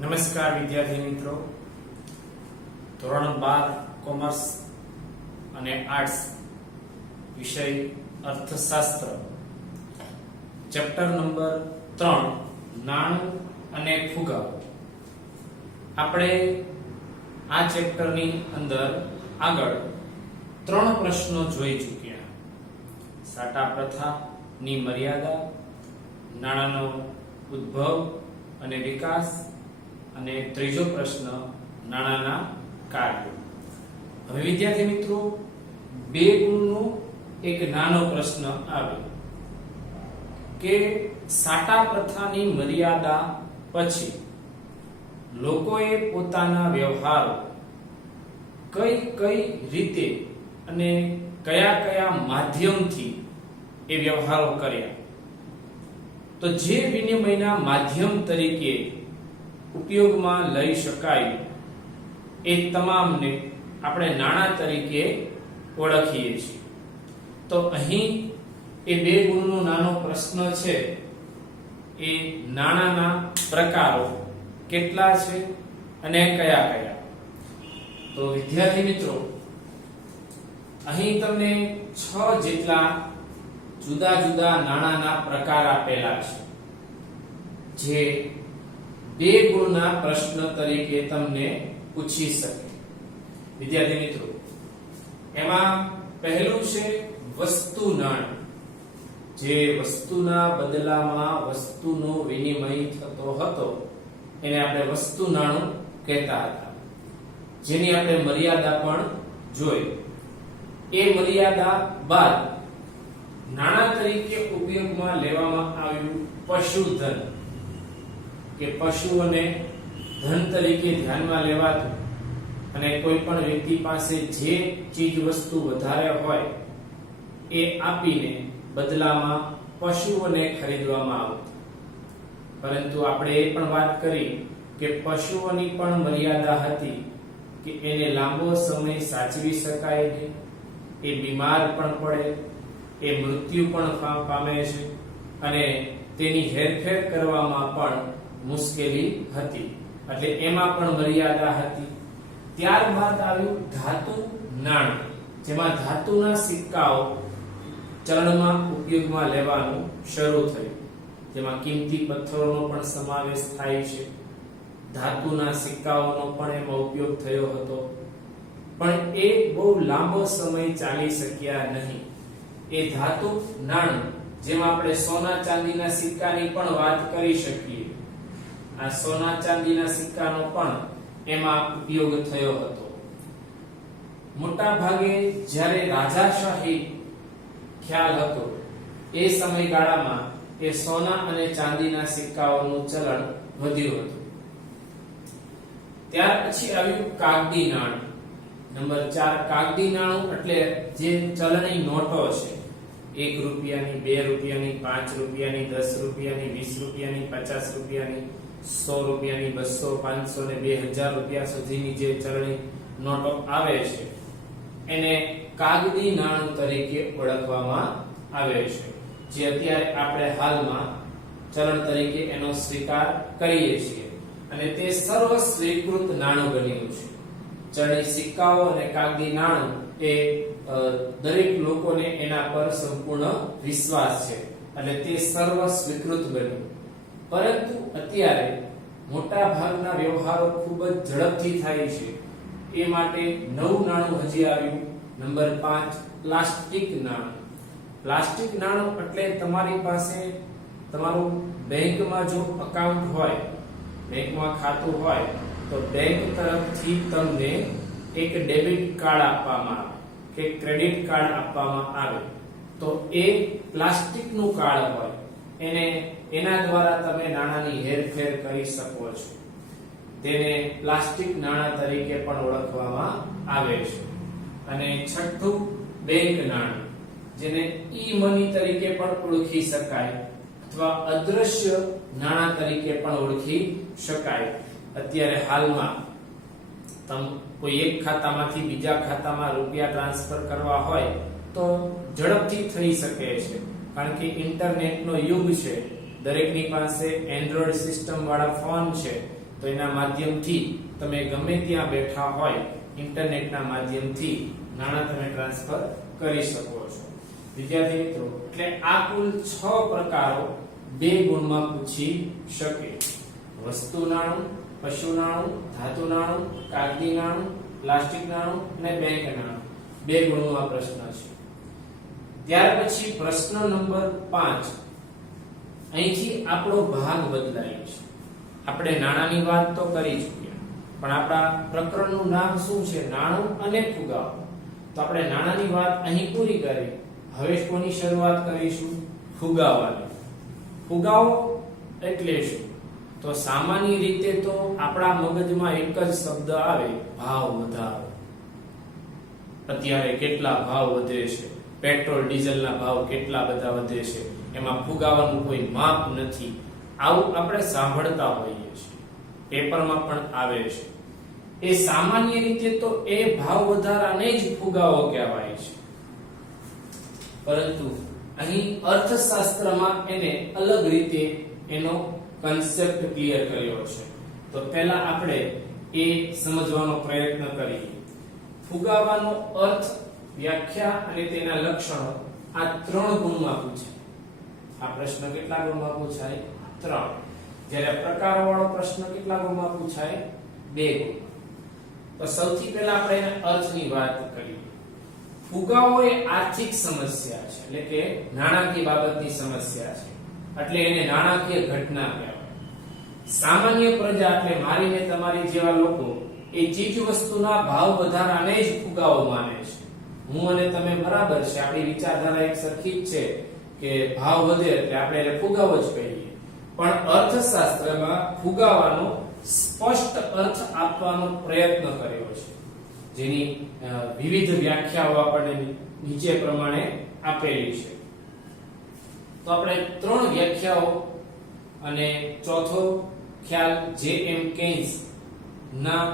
નમસ્કાર વિદ્યાર્થી મિત્રો, ધોરણ 12 કોમર્સ અને આર્ટ્સ વિષય અર્થશાસ્ત્ર ચેપ્ટર નંબર 3 નાણું અને ફુગાવો. આપણે આ ચેપ્ટરની અંદર આગળ 3 પ્રશ્નો જોઈ ચૂક્યા. સાટા પ્રથાની મર્યાદા, નાણાંનો ઉદ્ભવ અને વિકાસ, અને ત્રીજો પ્રશ્ન નાણાંના કાર્યો. હવે વિદ્યાર્થી મિત્રો, 2 ગુણનો એક નાનો પ્રશ્ન આવ્યો કે સાટા પ્રથાની મર્યાદા પછી લોકોએ પોતાના વ્યવહારો કઈ રીતે અને કયા માધ્યમથી એ વ્યવહારો કર્યા, તો જે વિનિમયના માધ્યમ તરીકે ઉપયોગમાં લઈ શકાય એ તમામને આપણે નાણાં તરીકે ઓળખીએ છીએ. તો અહીં એ 2 ગુણનો નાનો પ્રશ્ન છે, એ નાણાંના પ્રકારો કેટલા છે અને કયા. તો વિદ્યાર્થી મિત્રો, અહીં તમને 6 જેટલા જુદા જુદા નાણાંના પ્રકાર આપેલા છે, જે 2 ગુણના પ્રશ્ન તરીકે તમને પૂછી શકે. વિદ્યાર્થી મિત્રો, એમાં પહેલું છે વસ્તુ નાણું. જે વસ્તુના બદલામાં વસ્તુનો વિનિમય થતો હતો એને આપણે વસ્તુ નાણું કહેતા હતા, જેની આપણે મર્યાદા પણ જોઈ. એ મર્યાદા બાદ નાણાં તરીકે ઉપયોગમાં લેવામાં આવ્યું પશુધન, કે પશુઓને ધન તરીકે ધ્યાનમાં લેવાતું, અને કોઈ પણ વ્યક્તિ પાસે જે ચીજ વસ્તુ વધારે હોય એ આપીને બદલામાં પશુઓને ખરીદવામાં આવતું. પરંતુ આપણે એ પણ વાત કરી કે પશુઓની પણ મર્યાદા હતી, કે એને લાંબો સમય સાચવી શકાય નહીં, એ બીમાર પણ પડે, એ મૃત્યુ પણ પામે છે, અને તેની હેરફેર કરવામાં પણ મુશ્કેલી હતી. એટલે એમાં પણ મર્યાદા હતી. ત્યારબાદ આવ્યું ધાતુ નાણું, જેમાં ધાતુના સિક્કાઓ ચલણમાં ઉપયોગમાં લેવાનું શરૂ થયું, જેમાં કિંમતી પથ્થરોનો પણ સમાવેશ થાય છે. ધાતુના સિક્કાઓનો પણ એમાં ઉપયોગ થયો હતો, પણ એ બહુ લાંબો સમય ચાલી શક્યા નહીં. એ ધાતુ નાણું, જેમાં આપણે સોના ચાંદીના સિક્કાની પણ વાત કરી શકીએ, આ સોના ચાંદીના સિક્કાનો પણ એમાં ઉપયોગ થયો હતો. મોટા ભાગે જ્યારે રાજાશાહી ખ્યાલ હતો એ સમયગાળામાં એ સોના અને ચાંદીના સિક્કાઓનું ચલણ વધ્યું હતું. ત્યાર પછી આવ્યું કાગદી નાણું. નંબર 4 કાગદી નાણું એટલે જે ચલણી નોટો છે, 1 રૂપિયાની, 2 રૂપિયાની, 5 રૂપિયાની, 10 રૂપિયાની, 20 રૂપિયાની, 50 રૂપિયાની, 100 રૂપિયાની, 200, 500 ને 2000 રૂપિયા સુધીની જે ચલણી નોટો આવે છે એને કાગદી નાણું તરીકે ઓળખવામાં આવે છે, જે અત્યારે આપણે હાલમાં ચલણ તરીકે એનો સ્વીકાર કરીએ છીએ, અને તે સર્વ સ્વીકૃત નાણું બન્યું છે. ચલણી સિક્કાઓ અને કાગદી નાણું એ દરેક લોકોને એના પર સંપૂર્ણ વિશ્વાસ છે, એટલે તે સર્વ સ્વીકૃત બન્યું. પરંતુ અત્યારે મોટા ભાગના વ્યવહારો ખૂબ જ ઝડપથી થાય છે, એ માટે નવું નાણું હજી આવ્યું. નંબર 5 પ્લાસ્ટિક નાણું. પ્લાસ્ટિક નાણું એટલે તમારી પાસે તમારું બેંકમાં જો એકાઉન્ટ હોય, બેંકમાં ખાતું હોય, તો બેંક તરફથી તમને એક ડેબિટ કાર્ડ આપવામાં આવે કે ક્રેડિટ કાર્ડ આપવામાં આવે, તો એ પ્લાસ્ટિકનું કાર્ડ હોય, એના દ્વારા તમે નાણાંની હેરફેર કરી શકો છો. તેને પ્લાસ્ટિક નાણાં તરીકે પણ ઓળખવામાં આવે છે. અને છઠ્ઠું બેંક નાણું, જેને ઈ મની તરીકે પણ ઓળખી શકાય, અથવા અદ્રશ્ય નાણાં તરીકે પણ ઓળખી શકાય. અત્યારે હાલમાં કોઈ એક ખાતામાંથી બીજા ખાતામાં રૂપિયા ટ્રાન્સફર કરવા હોય તો ઝડપથી થઈ શકે છે, કારણ કે ઇન્ટરનેટનો યુગ છે, દરેકની પાસે એન્ડ્રોઇડ સિસ્ટમ વાળા ફોન છે, તો એના માધ્યમથી તમે ગમે ત્યાં બેઠા હોય ઇન્ટરનેટના માધ્યમથી નાણાં તમે ટ્રાન્સફર કરી શકો છો. વિદ્યાર્થી મિત્રો, એટલે આ કુલ 6 પ્રકારો 2 ગુણમાં પૂછી શકે. વસ્તુ નાણું, પશુ નાણું, ધાતુ નાણું, કાગદી નાણું, પ્લાસ્ટિક નાણું અને બેંક નાણું. 2 ગુણનો આ પ્રશ્ન છે. ત્યાર પછી પ્રશ્ન નંબર 5. અહીંથી આપણો ભાગ બદલાયો છે. આપણે નાણાંની વાત તો કરી ચૂક્યા, પણ આપણા પ્રકરણનું નામ શું છે? નાણું અને ફુગાવો. તો આપણે નાણાંની વાત અહીં પૂરી કરી. હવે કોની શરૂઆત કરીશું? ફુગાવાની. ફુગાવો એટલે શું? તો સામાન્ય રીતે તો આપણા મગજમાં એક જ શબ્દ આવે, ભાવ વધારો. અત્યારે કેટલા ભાવ વધે છે, પેટ્રોલ ડીઝલના ભાવ કેટલા બધા વધે છે, એમાં ફુગાવાનું કોઈ માપ નથી. આવું આપણે સાંભળતા હોઈએ છીએ, પેપરમાં પણ આવે છે. એ સામાન્ય રીતે તો એ ભાવ વધારાને જ ફુગાવો કહેવાય છે, પરંતુ અહીં અર્થશાસ્ત્રમાં એને અલગ રીતે એનો કન્સેપ્ટ ક્લિયર કર્યો છે. તો પહેલા આપણે એ સમજવાનો પ્રયત્ન કરીએ. ફુગાવાનો અર્થ, વ્યાખ્યા અને તેના લક્ષણો આ 3 ગુણમાં પૂછાય. આ પ્રશ્ન કેટલા ગુણમાં પૂછાય? 3. જ્યારે પ્રકારવાળો પ્રશ્ન કેટલા ગુણમાં પૂછાય? 2 ગુણ. તો સૌથી પહેલા આપણે એના અર્થની વાત કરીએ. ફુગાવો એ આર્થિક સમસ્યા છે, એટલે કે નાણાકીય બાબતની સમસ્યા છે, એટલે એને નાણાકીય ઘટના કહેવાય. સામાન્ય પ્રજા એટલે મારી ને તમારી જેવા લોકો એ ચીજ વસ્તુના ભાવ વધારાને જ ફુગાવો માને છે. હું અને તમે બરાબર છે, આપણી વિચારધારા એક સરખી જ છે કે ભાવ વધે એટલે આપણે એને ફુગાવો જ કહીએ. પણ અર્થશાસ્ત્રમાં ફુગાવાનો સ્પષ્ટ અર્થ આપવાનો પ્રયત્ન કર્યો છે, જેની વિવિધ વ્યાખ્યાઓ આપણને નીચે પ્રમાણે આપેલી છે. તો આપણે 3 વ્યાખ્યાઓ અને ચોથો ખ્યાલ જે.એમ. કેન્સ ના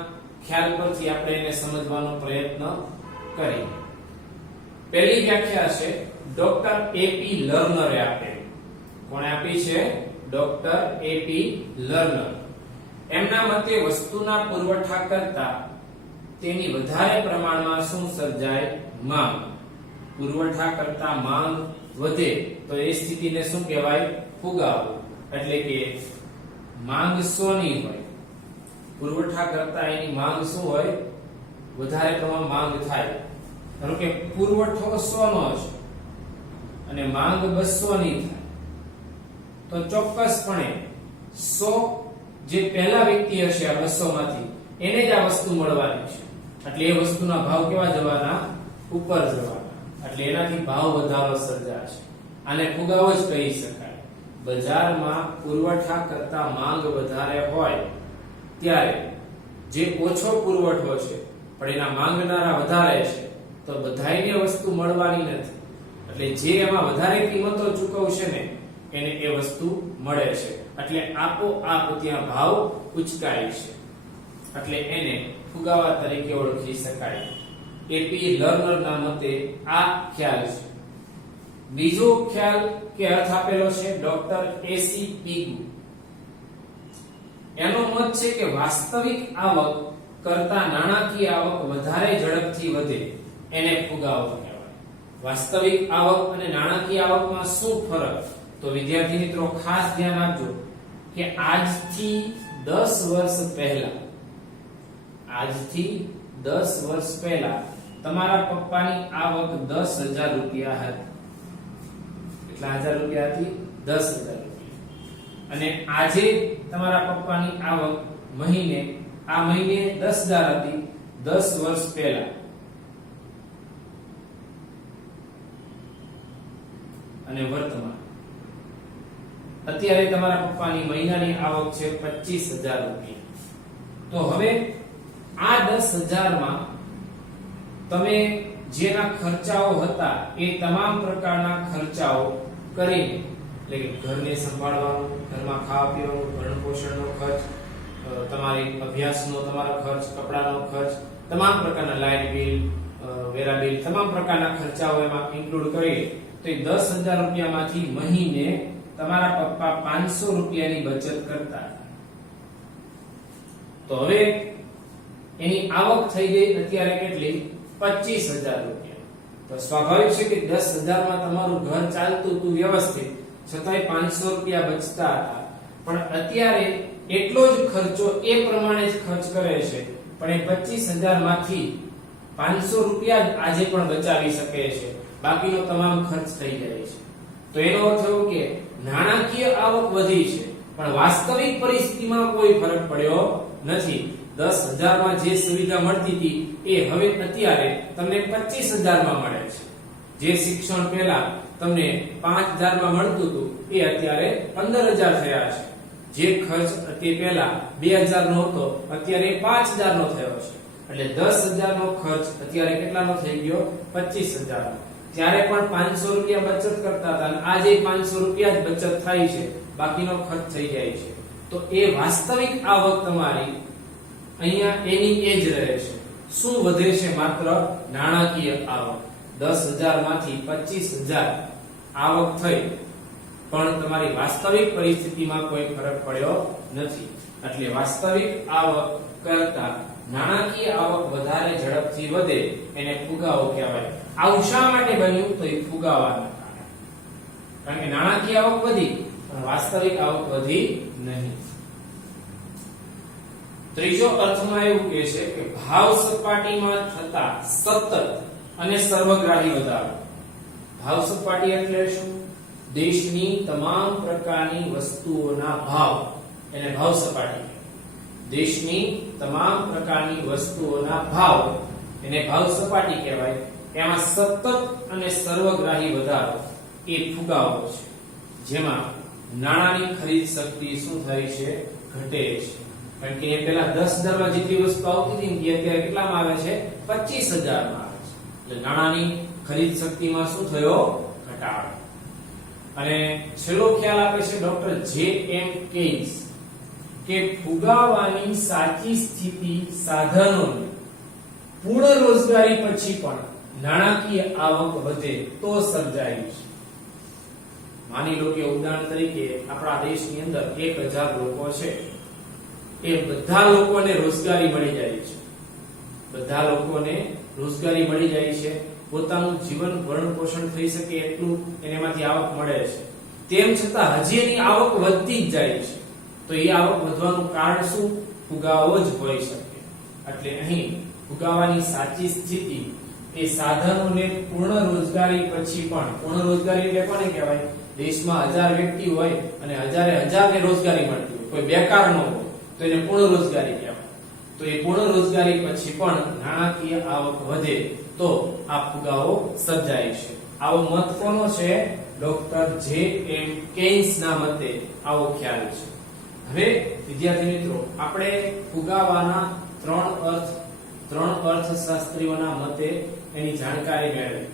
ખ્યાલ પરથી આપણે એને સમજવાનો પ્રયત્ન કરીએ. પહેલી વ્યાખ્યા છે ડોક્ટર એ.પી. લર્નરે આપેલી. કોણે આપી છે? Doctor AP. લર્નર. એમના મતે વસ્તુના પુરવઠા કરતા તેની વધારે પ્રમાણમાં શું સર્જાય? માંગ. પુરવઠા કરતા માંગ વધે તો એ સ્થિતિને શું કહેવાય? ફુગાવો. એટલે કે માંગ 100 ની હોય, પુરવઠા કરતા એની માંગ શું હોય? વધારે પ્રમાણમાં માંગ થાય. ધારો કે પુરવઠો 100 નો છે અને માંગ 200 ની થાય, તો ચોક્કસપણે 100 જે પહેલા વ્યક્તિ હશે આ 200 માંથી, એને જ આ વસ્તુ મળવાની છે. એટલે એ વસ્તુના ભાવ કેવા જવાના? ઉપર જવાના. એટલે એનાથી ભાવ વધારો સર્જાશે. આને ફુગાવો જ કહી શકાય. બજારમાં પુરવઠા કરતા માંગ વધારે હોય ત્યારે જે ઓછો પુરવઠો છે પણ એના માંગનારા વધારે છે, તો બધાયને વસ્તુ મળવાની નથી. એટલે જે એમાં વધારે કિંમતો ચૂકવશે ને એને એ વસ્તુ મળે છે. એટલે આપોઆપ ત્યાં ભાવ ઉચકાય છે. એટલે એને ફુગાવા તરીકે ઓળખી શકાય. એપી લર્નર ના મતે આ ખ્યાલ છે. બીજો ખ્યાલ કે અર્થ આપેલો છે ડોક્ટર એસી પીગુ. એનો મત છે કે વાસ્તવિક આવક કરતા નાણાકીય આવક વધારે ઝડપથી વધે એને ફુગાવો કહેવાય. વાસ્તવિક આવક અને નાણાકીય આવકમાં શું ફરક? તો વિદ્યાર્થી મિત્રો ખાસ ધ્યાન આપજો કે આજથી 10 વર્ષ પહેલા તમારા પપ્પાની આવક 10,000 રૂપિયા હતી. કેટલા હજાર રૂપિયા હતી? 10,000 રૂપિયા. અને આજે તમારા પપ્પાની આવક આ મહિને 10,000 હતી 10 વર્ષ પહેલા. અને વર્તમાન અત્યારે તમારા પપ્પાની મહિનાની આવક છે 25,000 રૂપિયા. તો હવે આ 10,000 માં તમે જેના ખર્ચાઓ હતા એ તમામ પ્રકારના ખર્ચાઓ કરીને, એટલે કે ઘરને સંભાળવાનો, ઘરમાં ખાવા પીવાનો, ભરણ પોષણનો ખર્ચ, તમારી અભ્યાસનો તમારો ખર્ચ, કપડાનો ખર્ચ, તમામ પ્રકારના લાઇટ બિલ, વેરા બિલ, તમામ પ્રકારના ખર્ચાઓ એમાં ઇન્ક્લુડ કરીએ તો 10,000 રૂપિયામાંથી મહિને તમારા પપ્પા 500 રૂપિયાની બચત કરતા. તો હવે એની આવક થઈ ગઈ અત્યારે કેટલી 25,000 રૂપિયા. તો સ્વાભાવિક છે કે 10,000 માં તમારું ઘર ચાલતું હતું વ્યવસ્થિત, છતાંય 500 રૂપિયા બચતા હતા. પણ અત્યારે એટલો જ ખર્ચો એ પ્રમાણે જ ખર્ચ કરે છે, પણ એ 25,000 માંથી 500 રૂપિયા જ આજે પણ બચાવી શકે છે, બાકીનો તમામ ખર્ચ થઈ જાય છે. તો એનો અર્થ એવો કે નાણાકીય આવક વધી છે, પણ વાસ્તવિક પરિસ્થિતિમાં કોઈ ફરક પડ્યો નથી. 10,000 માં જે સુવિધા મળતી હતી એ હવે અત્યારે તમને 25,000 માં મળે છે. જે શિક્ષણ પહેલા તમને 5,000 માં મળતું હતું એ અત્યારે 15,000 થયા છે. જે ખર્ચ તે પહેલા 2,000 નો હતો અત્યારે 5,000 નો થયો છે. એટલે 10,000 નો ખર્ચ અત્યારે કેટલાનો થઈ ગયો? 25,000 નો. ત્યારે પણ 500 રૂપિયા બચત કરતા હતા અને આજે 500 રૂપિયા જ બચત થાય છે, બાકીનો ખર્ચ થઈ જાય છે. તો એ વાસ્તવિક આવક તમારી અહીંયા એની એ જ રહે છે. શું વધે છે? માત્ર નાણાકીય આવક. 10,000 માંથી 25,000 આવક થઈ, પણ તમારી વાસ્તવિક પરિસ્થિતિમાં કોઈ ફરક પડ્યો નથી. એટલે વાસ્તવિક આવક કરતા નાણાકીય આવક વધારે ઝડપથી વધે એને ફુગાવો કહેવાય. આવું શા માટે બન્યું? તો એ ફુગાવાના કારણે. કારણ કે નાણાકીય આવક વધી પણ વાસ્તવિક આવક વધી નહીં. ત્રીજો અર્થમાં એવું કહે છે કે ભાવ સપાટીમાં થતા સતત અને સર્વગ્રાહી વધારો. ભાવ સપાટી એટલે શું? દેશની તમામ પ્રકારની વસ્તુઓના ભાવ, એને ભાવ સપાટી. દેશની તમામ પ્રકારની વસ્તુઓના ભાવ, એને ભાવ સપાટી કહેવાય. એમાં સતત અને સર્વગ્રાહી વધારો એ ફુગાવો છે, જેમાં નાણાંની ખરીદ શક્તિ શું થાય છે? ઘટે છે. કારણ કે એ પહેલા 10,000 માં જેટલી વસ્તુ આવતી હતી એ અત્યારે કેટલામાં આવે છે? 25,000 માં આવે છે. એટલે નાણાંની ખરીદ શક્તિમાં શું થયો? ઘટાડો. અને છેલ્લો ખ્યાલ આપે છે ડોક્ટર જે.એમ. કેન્સ કે ફુગાવાની સાચી સ્થિતિ સાધનોની પૂર્ણ રોજગારી પછી પણ નાણાકીય આવક વધે તો સર્જાય છે. માની લો કે ઉદાહરણ તરીકે આપણા દેશની અંદર 1,000 લોકો છે, એ બધા લોકોને રોજગારી મળી જાય છે. બધા લોકોને રોજગારી મળી જાય છે, પોતાનું જીવન ભરણ પોષણ થઈ શકે એટલું એનામાંથી આવક મળે છે. તેમ છતાં હજી એની આવક વધતી જ જાય છે. તો એ આવક વધવાનું કારણ શું? ફુગાવો જ હોઈ શકે. એટલે અહીં ફુગાવાની સાચી સ્થિતિ એ સાધનોને પૂર્ણ રોજગારી પછી પણ, પૂર્ણ રોજગારી એટલે કોને કહેવાય? દેશમાં 1000 વ્યક્તિ હોય અને 1000 ને રોજગારી મળતી હોય, કોઈ બેકાર ન હોય, તો એને પૂર્ણ રોજગારી કહેવાય. તો એ પૂર્ણ રોજગારી પછી પણ નાણાકીય આવક વધે તો આ ફુગાવો સર્જાય છે. આવો મત કોનો છે? ડોક્ટર જે.એમ. કેન્સ ના મતે આવો ખ્યાલ છે. હવે વિદ્યાર્થી મિત્રો, આપણે ફુગાવાના ત્રણ અર્થશાસ્ત્રીઓના મતે એની જાણકારી મેળવી.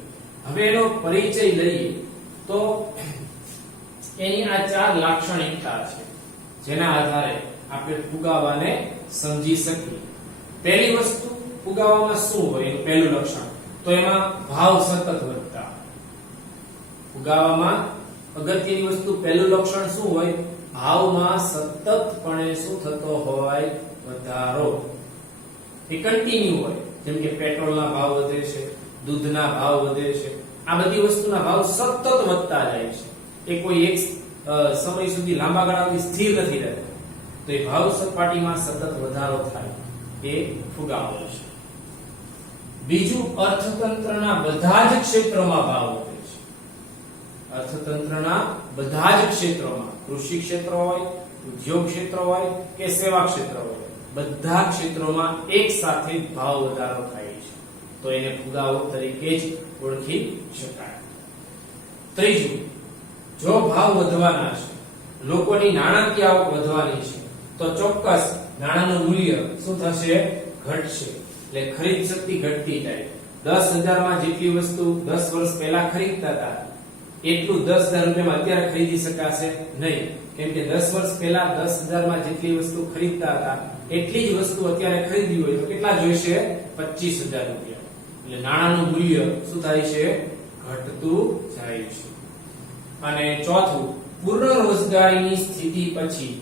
હવે એનો પરિચય લઈએ તો એની આ 4 લાક્ષણિકતા છે, જેના આધારે આપણે ફુગાવાને સમજી શકીએ. પહેલી વસ્તુ, ફુગાવામાં શું હોય? એનું પહેલું લક્ષણ તો એમાં ભાવ સતત વધતા. ફુગાવામાં અગત્યની વસ્તુ, પહેલું લક્ષણ શું હોય? ભાવમાં સતતપણે શું થતો હોય? વધારો. એ કન્ટિન્યુ હોય. જેમ કે પેટ્રોલના ભાવ વધે છે, દૂધના ભાવ વધે છે, આ બધી વસ્તુના ભાવ સતત વધતા જાય છે. એ કોઈ એક સમય સુધી, લાંબા ગાળા સુધી સ્થિર નથી રહેતા. તો એ ભાવ સપાટીમાં સતત વધારો થાય એ ફુગાવો છે. બીજું, અર્થતંત્રના બધા જ ક્ષેત્રોમાં ભાવ વધે છે. અર્થતંત્રના બધા જ ક્ષેત્રોમાં, કૃષિ ક્ષેત્ર હોય, ઉદ્યોગ ક્ષેત્ર હોય કે સેવા ક્ષેત્ર હોય, બધા ક્ષેત્રોમાં એક સાથે ભાવ વધારો થાય છે. તો એને ફુગાવો તરીકે જ ઓળખી શકાય. ત્રીજું, જો ભાવ વધવાના છે, લોકોની નાણાકીય આવક વધવાની છે, તો ચોક્કસ નાણાંનું મૂલ્ય શું થશે? ઘટશે. એટલે ખરીદ શક્તિ ઘટતી જાય. 10,000 માં જેટલી વસ્તુ 10 વર્ષ પહેલા ખરીદતા હતા એટલું 10,000 રૂપિયામાં અત્યારે ખરીદી શકાશે નહીં. કેમ કે 10 વર્ષ પહેલા 10,000 માં જેટલી વસ્તુ ખરીદતા હતા એટલી જ વસ્તુ અત્યારે ખરીદવી હોય તો કેટલા જોઈશે? 25,000 રૂપિયા. એટલે નાણાંનું મૂલ્ય શું થાય છે? ઘટતું જાય છે. અને ચોથું, પૂર્ણ રોજગારીની સ્થિતિ પછી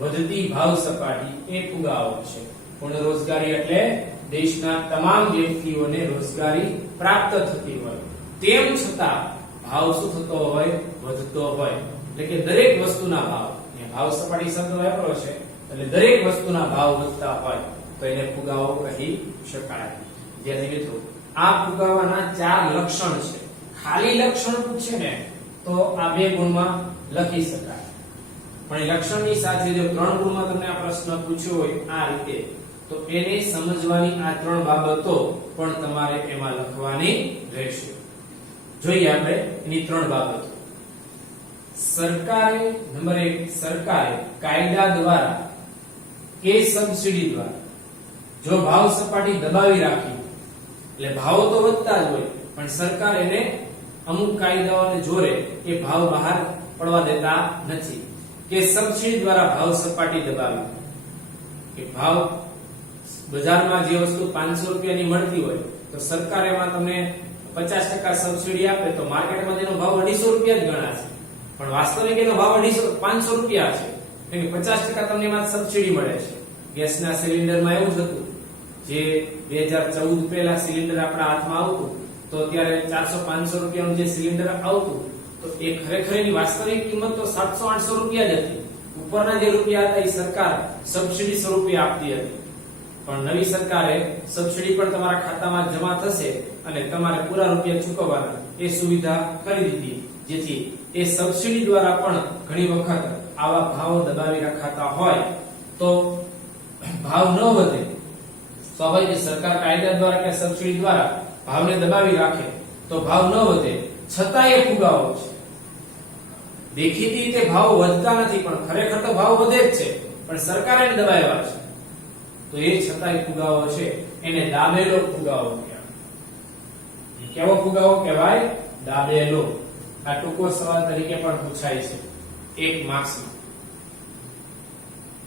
વધતી ભાવ સપાટી એ ફુગાવો છે. પૂર્ણ રોજગારી એટલે દેશના તમામ વ્યક્તિઓને રોજગારી પ્રાપ્ત થતી હોય, તેમ છતાં ભાવ શું થતો હોય? વધતો હોય. એટલે કે દરેક વસ્તુના ભાવ, અહીંયા ભાવ સપાટી શબ્દ વાપર્યો છે, એટલે દરેક વસ્તુના ભાવ વધતા હોય તો એને ફુગાવો કહી શકાય. વિદ્યાર્થી મિત્રો, આ ફુગાવાના 4 લક્ષણ છે. ખાલી લક્ષણ પૂછે ને તો આ 2 ગુણમાં લખી શકાય, પણ લક્ષણની સાથે જો 3 ગુણમાં તમને આ પ્રશ્ન પૂછ્યો હોય આ રીતે, તો એને સમજવાની આ 3 બાબતો પણ તમારે એમાં લખવાની રહેશે. જોઈએ આપણે એની 3 બાબતો. સરકારે નંબર 1, સરકારે કાયદા દ્વારા કે સબસિડી દ્વારા જો ભાવ સપાટી દબાવી રાખી, એટલે ભાવો તો વધતા જ હોય, પણ સરકાર એને અમુક કાયદાઓને જોરે એ ભાવ બહાર પડવા દેતા નથી. કે સબસિડી દ્વારા ભાવ સપાટી દબાવી, કે ભાવ બજારમાં જે વસ્તુ 500 રૂપિયાની મળતી હોય તો સરકાર એમાં તમને 50% સબસિડી આપે તો માર્કેટમાં તેનો ભાવ 250 રૂપિયા જ ગણાશે, પણ વાસ્તવિક એનો ભાવ 500 રૂપિયા છે, એટલે 50% તમને એમાં સબસિડી મળે છે. ગેસના સિલિન્ડરમાં એવું જ હતું, જે 2014 પહેલા સિલિન્ડર આપણા હાથમાં આવતું તો ત્યારે 400-500 રૂપિયાનું જે સિલિન્ડર આવતું તો એ ખરેખર એની વાસ્તવિક કિંમત તો 700-800 રૂપિયા જ હતી. ઉપરના જે રૂપિયા હતા એ સરકાર સબસિડી સ્વરૂપે આપતી હતી, પણ નવી સરકારે સબસિડી પણ તમારા ખાતામાં જમા થશે અને તમારે પૂરા રૂપિયા ચૂકવવાના એ સુવિધા કરી દીધી, જેથી એ સબસિડી દ્વારા પણ ઘણી વખત આવા ભાવ દબાવી રખાતા હોય તો ભાવ ન વધે. સ્વાભાવિક સરકાર કાયદા દ્વારા કે સબસિડી દ્વારા ભાવને દબાવી રાખે તો ભાવ ન વધે, છતાં એ ફુગાવો છે. દેખીતી રીતે ભાવ વધતા નથી, પણ ખરેખર તો ભાવ વધે જ છે, પણ સરકારે એને દબાવ્યા છે, તો એ છતાંય ફુગાવો છે, એને દાબેલો ફુગાવો કહેવાય. કેવો ફુગાવો કહેવાય? દાબેલો. આ ટૂંકો સવાલ તરીકે પણ પૂછાય છે 1 માર્ક્સમાં.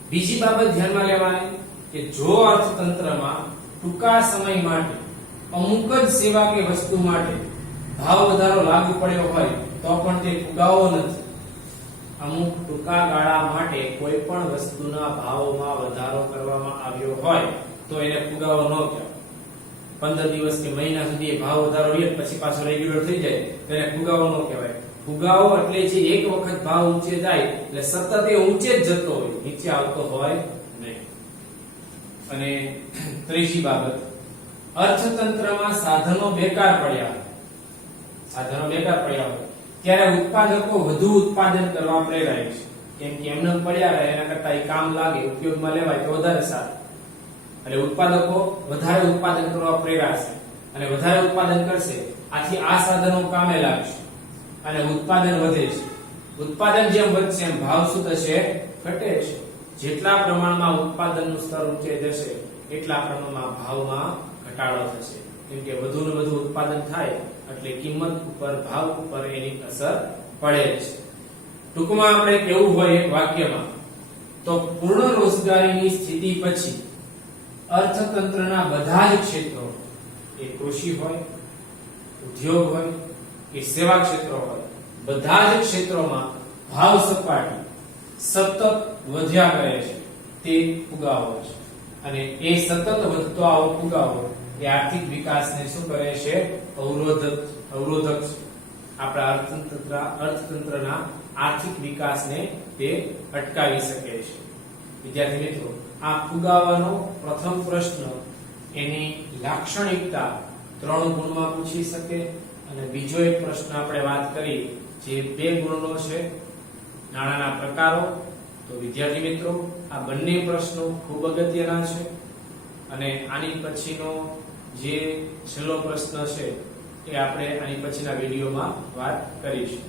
બીજી બાબત ધ્યાનમાં લેવાની કે જો અર્થતંત્રમાં ટૂંકા સમય માટે અમુક જ સેવા કે વસ્તુ માટે ભાવ વધારો લાગુ પડ્યો હોય તો પણ તે ફુગાવો નથી. અમુક ટૂંકા ગાળા માટે કોઈ પણ વસ્તુના ભાવમાં વધારો કરવામાં આવ્યો હોય તો એને ફુગાવો ન કહેવાય. 15 દિવસ કે મહિના સુધી ભાવ વધારો રહે પછી પાછો રેગ્યુલર થઈ જાય તો એને ફુગાવો ન કહેવાય. ફુગાવો એટલે જે એક વખત ભાવ ઊંચે જાય એટલે સતત એ ઊંચે જ જતો હોય, નીચે આવતો હોય નહીં. અને ત્રીજી બાબત, અર્થતંત્રમાં સાધનો બેકાર પડ્યા હોય ત્યારે ઉત્પાદકો વધુ ઉત્પાદન કરવા પ્રેરાય છે, કેમ કે એમને પડ્યા રહે એના કરતા એ કામ લાગે, ઉપયોગમાં લેવાય તો વધારે સારું. એટલે ઉત્પાદકો વધારે ઉત્પાદન કરવા પ્રેરાશે અને વધારે ઉત્પાદન કરશે, આથી આ સાધનો કામે લાગશે અને ઉત્પાદન વધે છે. ઉત્પાદન જેમ વધશે એમ ભાવ શું થશે? ઘટે છે. જેટલા પ્રમાણમાં ઉત્પાદનનું સ્તર ઊંચે જશે એટલા પ્રમાણમાં ભાવમાં ઘટાડો થશે, કેમ કે વધુ ને વધુ ઉત્પાદન થાય એટલે કિંમત ઉપર, ભાવ ઉપર એની અસર પડે છે. ટૂંકમાં આપણે કેવું હોય એક વાક્યમાં તો પૂર્ણ રોજગારીની સ્થિતિ પછી અર્થતંત્રના બધા જ ક્ષેત્રો, એ કૃષિ હોય, ઉદ્યોગ હોય કે સેવા ક્ષેત્રો હોય, બધા જ ક્ષેત્રોમાં ભાવ સપાટી સતત વધ્યા કરે છે, તે ફુગાવો છે. અને એ સતત વધતો આવો ફુગાવો એ આર્થિક વિકાસને શું કરે છે? અવરોધક છે. આપણા અર્થતંત્રના આર્થિક વિકાસને તે અટકાવી શકે છે. વિદ્યાર્થી મિત્રો, આ ફુગાવાનો પ્રથમ પ્રશ્ન એની લાક્ષણિકતા 3 ગુણમાં પૂછી શકે, અને બીજો એક પ્રશ્ન આપણે વાત કરી જે 2 ગુણનો છે, નાણાંના પ્રકારો. તો વિદ્યાર્થી મિત્રો, આ બંને પ્રશ્નો ખૂબ અગત્યના છે અને આની પછીનો જે છેલ્લો પ્રશ્ન છે એ આપણે આની પછીના વિડીયોમાં વાત કરીશું.